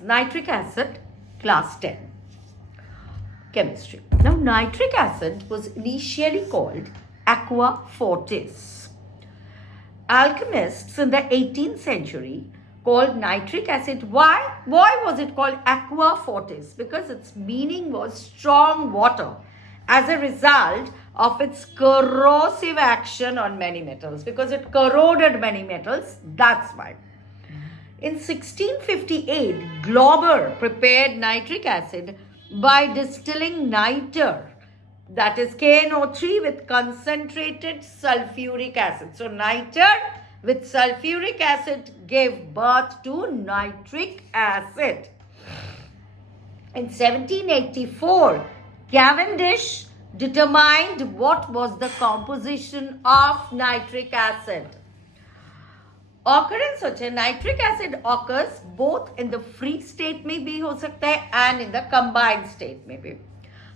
nitric acid, class 10. Chemistry. Now, nitric acid was initially called aqua fortis. Alchemists in the 18th century called nitric acid. Why was it called aqua fortis? Because its meaning was strong water as a result of its corrosive action on many metals, because it corroded many metals. That's why. In 1658, Glauber prepared nitric acid by distilling niter, that is KNO3, with concentrated sulfuric acid. So niter with sulfuric acid gave birth to nitric acid. In 1784, Cavendish determined what was the composition of nitric acid. Occurrence होता है, nitric acid occurs both in the free state में भी हो सकता है and in the combined state में भी.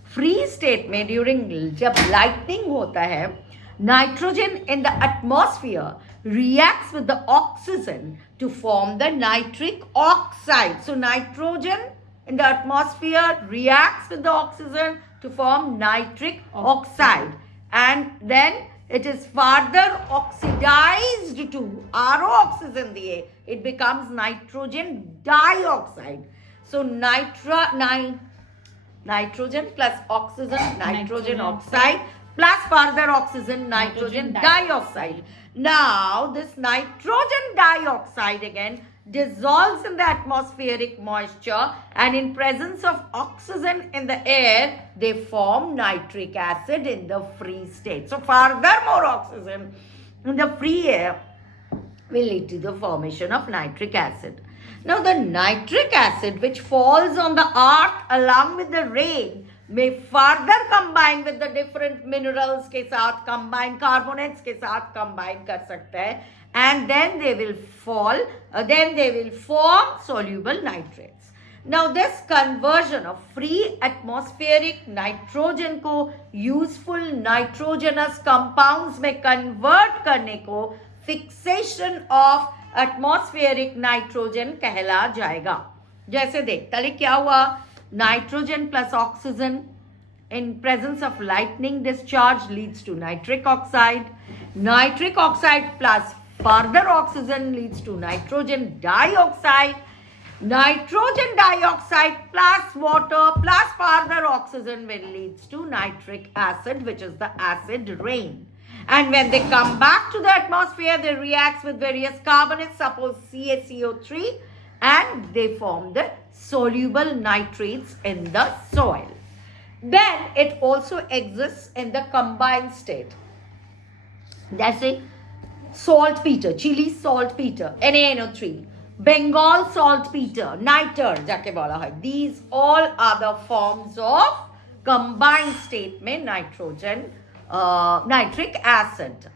Free state में during जब lightning होता है, nitrogen in the atmosphere reacts with the oxygen to form the nitric oxide. So nitrogen in the atmosphere reacts with the oxygen to form nitric oxide, and then it is further oxidized to RO oxygen दिए, it becomes nitrogen dioxide. So nitrogen plus oxygen, nitrogen oxide, plus further oxygen, nitrogen dioxide. Now this nitrogen dioxide again dissolves in the atmospheric moisture, and in presence of oxygen in the air, they form nitric acid in the free state. So further more oxygen in the free air will lead to the formation of nitric acid. Now the nitric acid which falls on the earth along with the rain may further combine with the different minerals के साथ combine, carbonates के साथ combine कर सकता है, and then they will form soluble nitrates. Now this conversion of free atmospheric nitrogen को useful nitrogenous compounds में convert करने को fixation of atmospheric nitrogen कहला जाएगा. जैसे देख तले क्या हुआ, nitrogen plus oxygen in presence of lightning discharge leads to nitric oxide. Nitric oxide plus further oxygen leads to nitrogen dioxide. Nitrogen dioxide plus water plus further oxygen will leads to nitric acid, which is the acid rain. And when they come back to the atmosphere, they react with various carbonates, suppose CaCO3, and they form the soluble nitrates in the soil. Then it also exists in the combined state. जैसे saltpeter, chili saltpeter, NaNO3, Bengal saltpeter, niter जाके बोला है. These all are the forms of combined state में nitric acid.